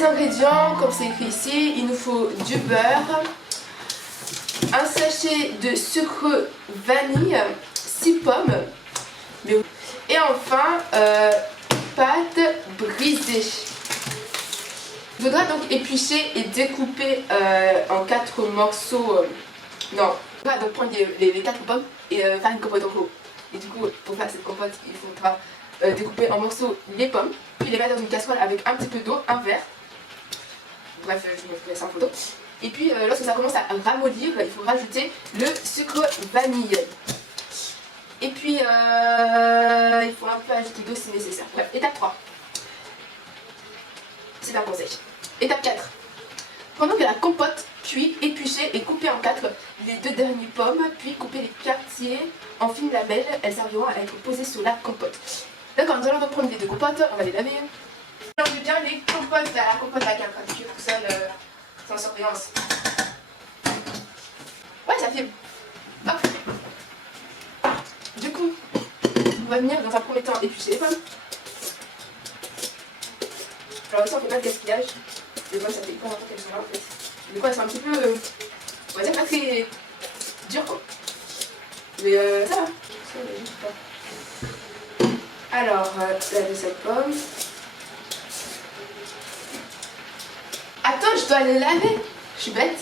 les ingrédients, comme c'est écrit ici, il nous faut du beurre, un sachet de sucre vanille, 6 pommes, et enfin pâte brisée. Il faudra donc éplucher et découper en 4 morceaux. Non, on va donc prendre les 4 pommes et faire une compote en gros. Et du coup, pour faire cette compote, il faudra découper en morceaux les pommes, puis les mettre dans une casserole avec un petit peu d'eau, un verre. Bref, je vous mettrai ça en photo. Et puis, lorsque ça commence à ramollir, il faut rajouter le sucre vanille. Et puis, il faut un peu ajouter d'eau si nécessaire. Bref, étape 3. C'est un conseil. Étape 4. Pendant que la compote cuit, épluchez et coupez en 4 les 2 dernières pommes, puis coupez les quartiers en fines lamelles. Elles serviront à être posées sur la compote. D'accord, nous allons reprendre les 2 compotes, on va les laver. Mélangez bien les compotes, la compote là qui est en train de cuire tout seul, sans surveillance. Ouais, ça filme. Hop. Du coup, on va venir dans un premier temps éplucher les pommes. Alors ici on fait pas de gaspillage. Les pommes ça fait hyper longtemps qu'elles sont là en fait. Du coup elles sont un petit peu, on va dire pas très dures quoi. Mais ça va. Alors laver cette pomme. Attends, je dois les laver. Je suis bête.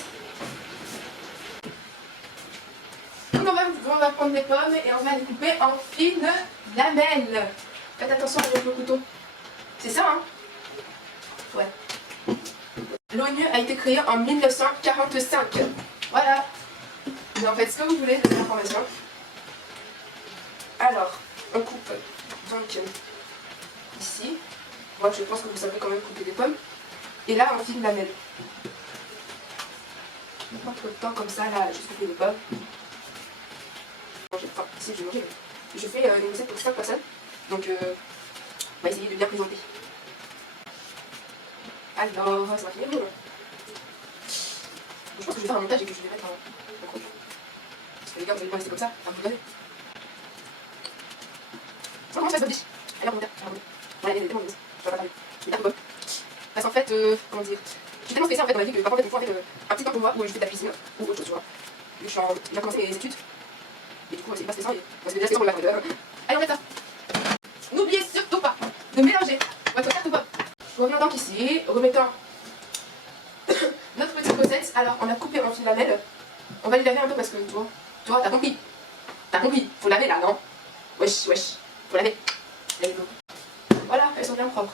Donc on va prendre des pommes et on va les couper en fines lamelles. Faites attention avec le couteau. C'est ça hein? Ouais. L'ONU a été créée en 1945. Voilà. Vous en faites ce que vous voulez de cette information. Alors, on coupe donc ici. Moi je pense que vous savez quand même couper des pommes. Et là on file lamelle. Pas trop de temps comme ça là, juste couper des pommes. Enfin, si je vais manger. Je fais une recette pour 5 personnes. Donc on va essayer de bien présenter. Alors, ça va finir. Je pense que je vais faire un montage et que je vais mettre en gros. Parce que les gars, vous allez pas rester comme ça, à me regarder. Ça commence à se bobby. Allez, on monte. Voilà, il y a tellement de choses. Je vais pas parler. Il y a un peu. Parce qu'en fait, comment dire, je suis tellement stressée en fait dans la vie que parfois, il me faut en fait, un petit temps pour moi où je fais de la cuisine ou autre chose, tu vois. Je suis j'ai commencé mes études. Et du coup, c'est pas stressant. Parce que déjà, stressant, on l'a fait. Allez, on met ça. N'oubliez surtout pas de mélanger votre carte pomme. Revenons donc ici, remettons notre petite recette. Alors, on a coupé en fines lamelles. On va les laver un peu parce que, toi, t'as compris. T'as compris. Faut laver là, non? Wesh. Faut laver. Voilà, elles sont bien propres.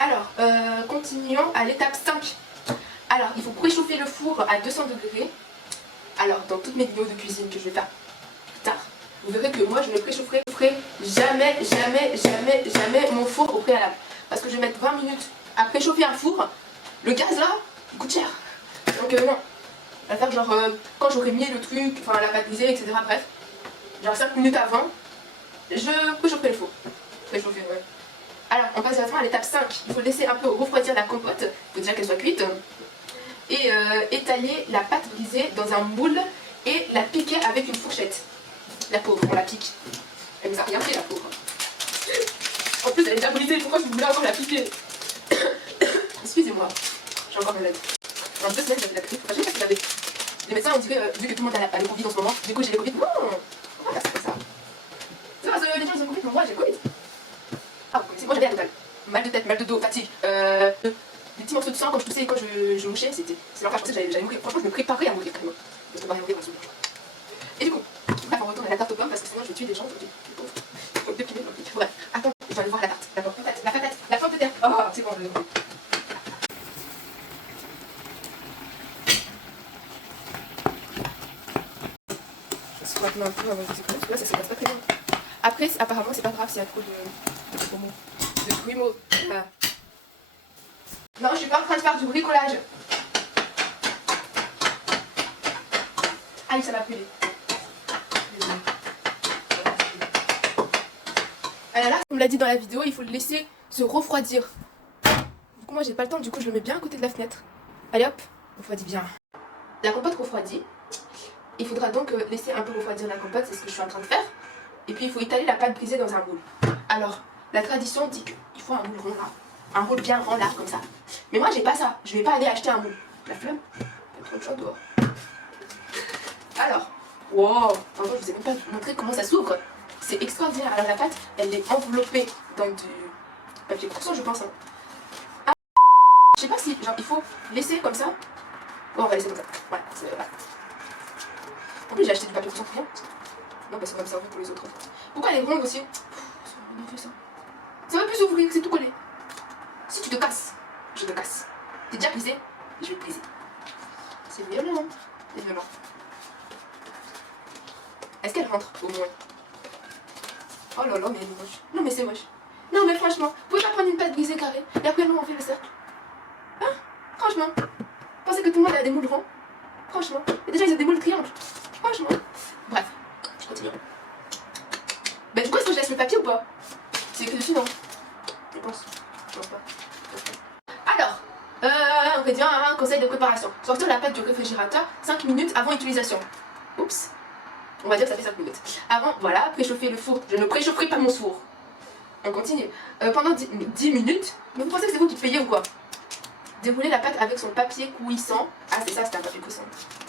Alors, continuons à l'étape 5. Alors, il faut préchauffer le four à 200 degrés. Alors, dans toutes mes vidéos de cuisine que je vais faire plus tard, vous verrez que moi, je ne préchaufferai jamais mon four au préalable. Parce que je vais mettre 20 minutes à préchauffer un four. Le gaz là, il coûte cher. Donc non. On va faire genre quand j'aurai mis le truc, enfin la pâte brisée, etc. Bref. Genre 5 minutes avant, je préchaufferai le four. Préchauffer, ouais. Alors on passe directement à l'étape 5. Il faut laisser un peu refroidir la compote. Il faut déjà qu'elle soit cuite. Et étaler la pâte brisée dans un moule et la piquer avec une fourchette. La pauvre, on la pique. Elle nous a rien fait la pauvre. En plus elle est déjà brisée, pourquoi je voulais encore la piquer? Excusez-moi, j'ai encore malade. En 2 semaines j'avais la grippe, enfin, je sais pas si j'avais. Les médecins ont dit que vu que tout le monde a le Covid en ce moment, du coup j'ai le Covid. Non, on va faire ça. C'est parce que les gens ils ont le Covid, mais moi j'ai le Covid. Ah vous connaissez, moi j'avais la totale. Mal de tête, mal de dos, fatigue, des petits morceaux de sang quand je toussais et quand je mouchais, c'est l'enfer, je pensais que j'allais mourir. Franchement je me préparais à mourir quand même. Je me préparais à mourir absolument. Et du coup, bref on retourne à la tarte aux pommes parce que sinon je vais tuer des gens, les pauvres. Donc depuis bref, attends, je vais aller voir la tarte. D'abord, la pomme de terre. Oh c'est bon, je l'ai compris. Maintenant un peu avant de vous écouter, parce que là ça se passe pas très bien. Après, apparemment, c'est pas grave s'il y a trop de grumeaux. Voilà. Non, je suis pas en train de faire du bricolage. Aïe, ça m'a brûlé. Alors là, comme l'a dit dans la vidéo, il faut le laisser se refroidir. Du coup, moi j'ai pas le temps, du coup je le mets bien à côté de la fenêtre. Allez hop, refroidit bien. La compote refroidit. Il faudra donc laisser un peu refroidir la compote, c'est ce que je suis en train de faire. Et puis il faut étaler la pâte brisée dans un moule. Alors, la tradition dit qu'il faut un moule rond là. un moule bien rond là, comme ça. Mais moi, j'ai pas ça. Je vais pas aller acheter un moule. La flemme. Il y a trop de choses dehors. Alors, wow. En fait, je vous ai même pas montré comment ça s'ouvre. C'est extraordinaire. Alors, la pâte, elle est enveloppée dans du papier croissant, je pense. Hein. Ah, je sais pas si, genre, il faut laisser comme ça. Bon, on va laisser comme ça. Voilà, c'est voilà. En plus, j'ai acheté du papier croissant pour rien. Non, parce qu'on va me servir pour les autres. Pourquoi elle est ronde aussi? On a fait ça. Ça va plus s'ouvrir, c'est tout collé. Si tu te casses, je te casse. T'es déjà brisé, je vais te briser. C'est violent, hein? C'est violent. Est-ce qu'elle rentre au moins? Oh là là, mais elle est moche. Non, mais c'est moche. Non, mais franchement, vous pouvez pas prendre une pâte brisée carrée et après nous on fait le cercle. Hein? Franchement. Pensez que tout le monde a des moules ronds? Franchement. Et déjà, ils ont des moules triangles. Franchement. Bref, je continue. Ben, du coup, est-ce que je laisse le papier ou pas? C'est écrit dessus, non? Je pense. Je pense pas. Alors, ingrédients, un conseil de préparation. Sortir la pâte du réfrigérateur 5 minutes avant utilisation. Oups. On va dire que ça fait 5 minutes. Avant, voilà, préchauffer le four. Je ne préchaufferai pas mon four. On continue. Pendant 10 minutes. Mais vous pensez que c'est vous qui payez ou quoi? Dérouler la pâte avec son papier cuisson. Ah, c'est ça, c'est un papier cuisson.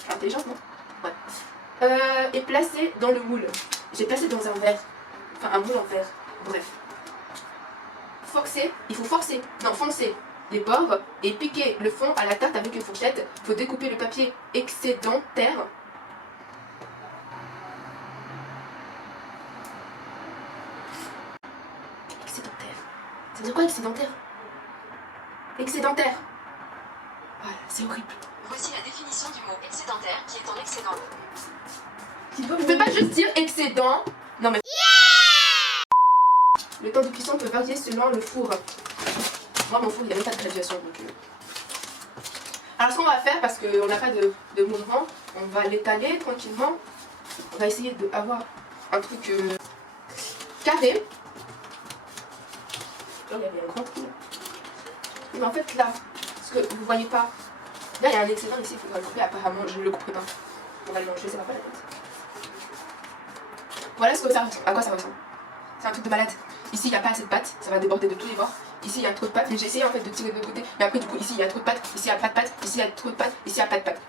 Intelligente, non? Ouais. Et placer dans le moule. J'ai placé dans un verre. Enfin, un moule en verre. Bref. Forcer. Il faut forcer. Non, foncer les bords et piquer le fond à la tarte avec une fourchette. Il faut découper le papier excédentaire. Excédentaire. Ça veut dire quoi, excédentaire? Excédentaire. Voilà, c'est horrible. Voici la définition du mot excédentaire qui est en excédent. Je peux pas juste dire excédent. Non mais... Le temps de cuisson peut varier selon le four. Moi, mon four, il n'y a même pas de graduation. Donc, Alors, ce qu'on va faire, parce qu'on n'a pas de mouvement, on va l'étaler tranquillement. On va essayer d'avoir un truc carré. Là, il y avait un grand trou. Mais en fait, là, parce que vous ne voyez pas, là, il y a un excédent ici, il faudra le couper. Apparemment, je ne le couperai pas. On va le manger, ça va pas la tête. Voilà ce que ça ressemble. À quoi ça ressemble? C'est un truc de malade. Ici, il n'y a pas assez de pâte, ça va déborder de tous les bords. Ici, il y a trop de pâte, mais j'ai essayé en fait de tirer de l'autre côté. Mais après, du coup, ici, il y a trop de pâte, ici, il n'y a pas de pâte, ici, il y a trop de pâte, ici, il n'y a pas de pâte.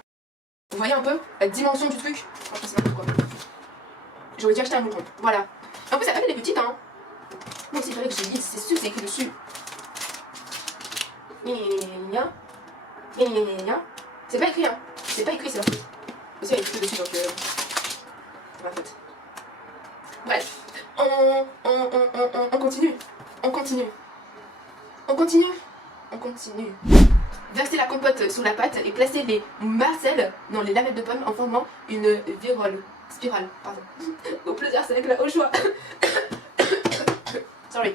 Vous voyez un peu la dimension du truc? Franchement, c'est n'importe quoi. J'aurais dû acheter un mouton. Voilà. En plus, la pâte, elle est petite, hein. Moi aussi, il fallait que je dise, c'est sûr, c'est écrit dessus. C'est pas écrit, hein. C'est pas écrit, c'est leur faute. Aussi, il y a écrit dessus, donc. C'est ma faute. Bref. On continue. On continue. On continue. On continue. Verser la compote sur la pâte et placer les marcelles dans les lamelles de pommes en formant une virole. Spirale, pardon. Au plusieurs cercles au choix. Sorry.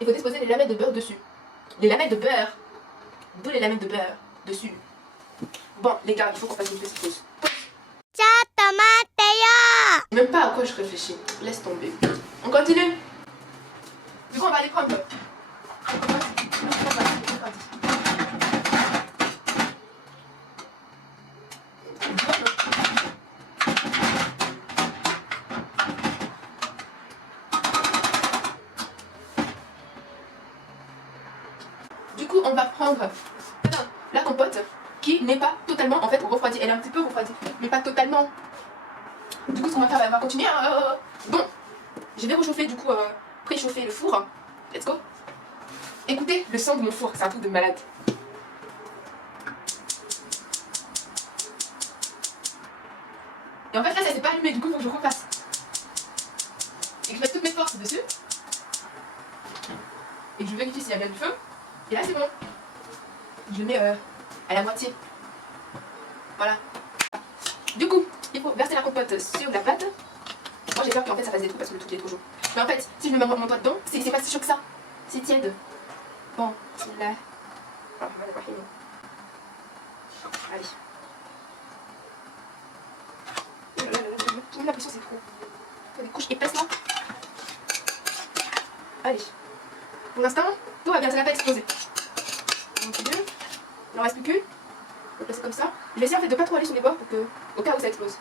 Il faut disposer les lamelles de beurre dessus. Les lamelles de beurre. D'où les lamelles de beurre dessus. Bon, les gars, il faut qu'on fasse une petite pause. Même pas à quoi je réfléchis. Laisse tomber. On continue. Du coup, on va aller prendre. Du coup, on va prendre la compote qui n'est pas totalement en fait refroidie. Elle est un petit peu refroidie, mais pas totalement. Du coup, ce qu'on va faire, on va continuer. Bon, je vais réchauffer, du coup, préchauffer le four. Let's go. Écoutez le son de mon four, c'est un truc de malade. Et en fait, là, ça s'est pas allumé, du coup, il faut que je refasse. Et que je mette toutes mes forces dessus. Et que je vérifie s'il y a bien du feu. Et là, c'est bon. Je le mets à la moitié. Voilà. Du coup, il faut verser la compote sur la pâte. Moi j'ai peur qu'en fait ça fasse des trous parce que le truc est trop chaud. Mais en fait, si je mets mon doigt dedans, c'est pas si chaud que ça. C'est tiède. Bon, c'est là. Allez. J'ai l'impression que c'est trop. Il faut des couches épaisses là. Allez. Pour l'instant, tout va bien, ça n'a pas explosé. On continue. Il n'en reste plus qu'une. Je vais placer comme ça. Je vais essayer en fait de pas trop aller sur les bords pour que, au cas où ça explose.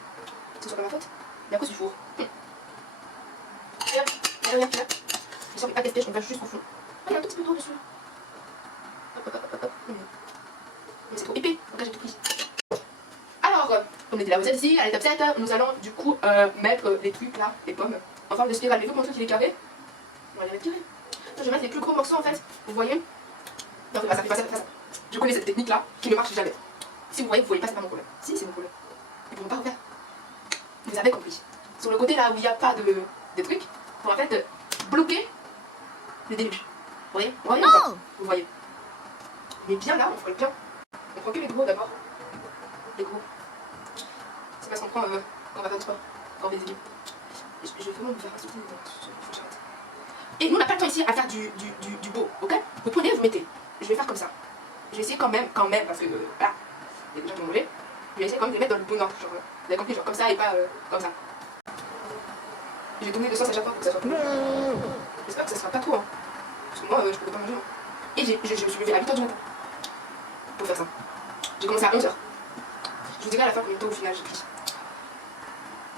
C'est soit pas ma faute. Et à cause du four. Regarde, regarde, regarde. Je sens qu'il n'y a pas de gaspillage, on va juste au fond. Oh, il y a un tout petit peu d'eau dessus. Mais c'est trop épais, donc là j'ai tout pris. Alors, on était la recette ici, à l'étape 7, nous allons du coup mettre les trucs là, les pommes, en forme de spirale. Mais vu que mon truc il est carré, on va les mettre carré. Je vais mettre les plus gros morceaux en fait, vous voyez. Non, fais pas ça, fais pas ça, fais pas ça. Je connais cette technique là qui ne marche jamais. Si vous voyez pas, c'est pas mon problème. Si, c'est mon problème. Ils ne pourront pas refaire. Vous avez compris. Sur le côté là où il n'y a pas de truc, pour en fait bloquer le début. Vous voyez? Vous voyez, vous voyez. Mais bien là, on ferait bien. On prend que les gros d'abord. Les gros. C'est parce qu'on prend quand on va faire du sport, quand on fait des légumes. Je vais vraiment me faire insulter. Et nous on n'a pas le temps ici à faire du beau, ok? Vous prenez, vous mettez. Je vais faire comme ça. Je vais essayer quand même, parce que là, il y a déjà mon volet. Je vais essayer quand même de les mettre dans le bon ordre. Genre, vous avez compris, genre comme ça et pas comme ça. Je vais donner de sauce à chaque fois pour que ça soit plus. J'espère que ça sera pas trop, hein. Parce que moi, je peux pas manger. Hein. Et je me suis levée à 8h du matin pour faire ça. J'ai commencé à 11h. Je vous dirai à la fin combien de temps au final j'ai pris.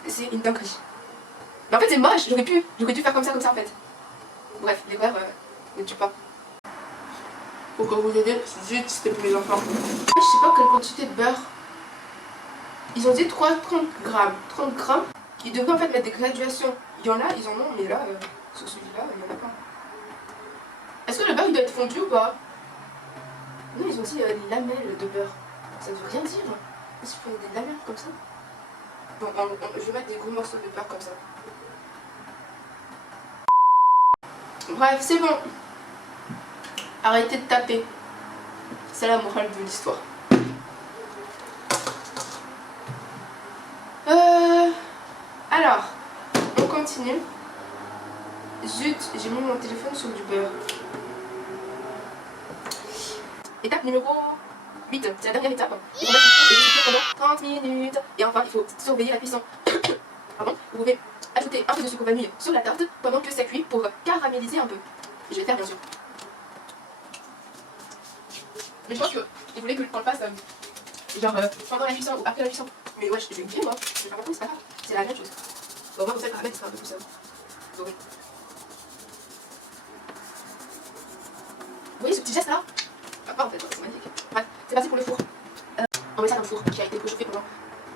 C'est une dinguerie. Mais en fait, c'est moche. J'aurais dû faire comme ça en fait. Bref, l'erreur ne tue pas. Pour que vous aider, zut, c'était pour mes enfants. Je sais pas quelle quantité de beurre. Ils ont dit 30 grammes. 30 grammes. Ils devraient en fait mettre des graduations. Il y en a, ils en ont, mais là, sur celui-là, il n'y en a pas. Est-ce que le beurre il doit être fondu ou pas? Non, ils ont dit lamelles de beurre. Ça veut rien dire. Est-ce qu'il faut des lamelles comme ça? Bon, je vais mettre des gros morceaux de beurre comme ça. Bref, c'est bon. Arrêtez de taper. C'est la morale de l'histoire. Alors, on continue. Zut, j'ai mis mon téléphone sur du beurre. Étape numéro 8, c'est la dernière étape. Il faut mettre le four pendant 30 minutes. Et enfin, il faut surveiller la cuisson. Pardon, vous pouvez ajouter un peu de sucre vanille sur la tarte pendant que ça cuit pour caraméliser un peu. Je vais le faire bien sûr. Mais je pense qu'ils voulaient que je le passe genre pendant la cuisson ou après la cuisson. Mais ouais, je vais oublier moi. Je vais faire c'est pas grave. C'est la même chose. Bon, moi, comme ça, le caramel sera un peu plus simple. Donc, vous voyez ce petit geste là? Pas en fait, c'est magnifique. Bref, c'est parti pour le four. On met ça dans le four qui a été préchauffé pendant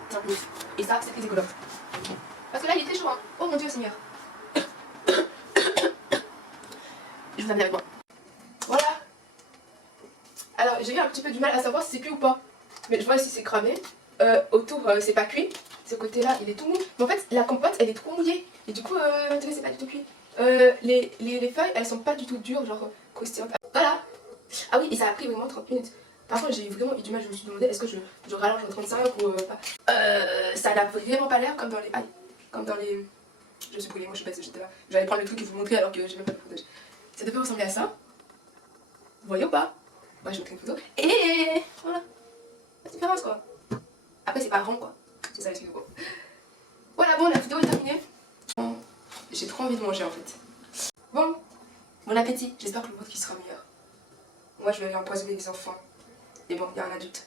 5 minutes. Et ça, c'est très écolo. Parce que là, il est très chaud. Hein. Oh mon dieu, Seigneur. Je vous amène avec moi. Voilà. Alors, j'ai eu un petit peu du mal à savoir si c'est cuit ou pas. Mais je vois ici, c'est cramé. Autour, c'est pas cuit. Ce côté-là, il est tout mou. Mais en fait, la compote, elle est trop mouillée. Et du coup, c'est pas du tout cuit. Les feuilles, elles sont pas du tout dures, genre croustillantes. Voilà. Ah oui, et ça a pris vraiment 30 minutes. Par contre, j'ai vraiment eu du mal. Je me suis demandé, est-ce que je rallonge au 35 ou pas. Ça n'a vraiment pas l'air comme dans les... Aïe. Comme dans les... Je me suis brûlée, moi je sais pas si j'étais là. J'allais prendre le truc et vous montrer alors que j'ai même pas de footage. Ça devait ressembler à ça. Vous voyez ou pas? Moi je vous montre une photo. Et voilà. La différence quoi. Après c'est pas rond quoi. C'est ça l'explique. Voilà, bon, la vidéo est terminée. J'ai trop envie de manger en fait. Bon, bon appétit. J'espère que le vôtre qui sera meilleur. Moi je vais aller empoisonner les enfants. Et bon, il y a un adulte.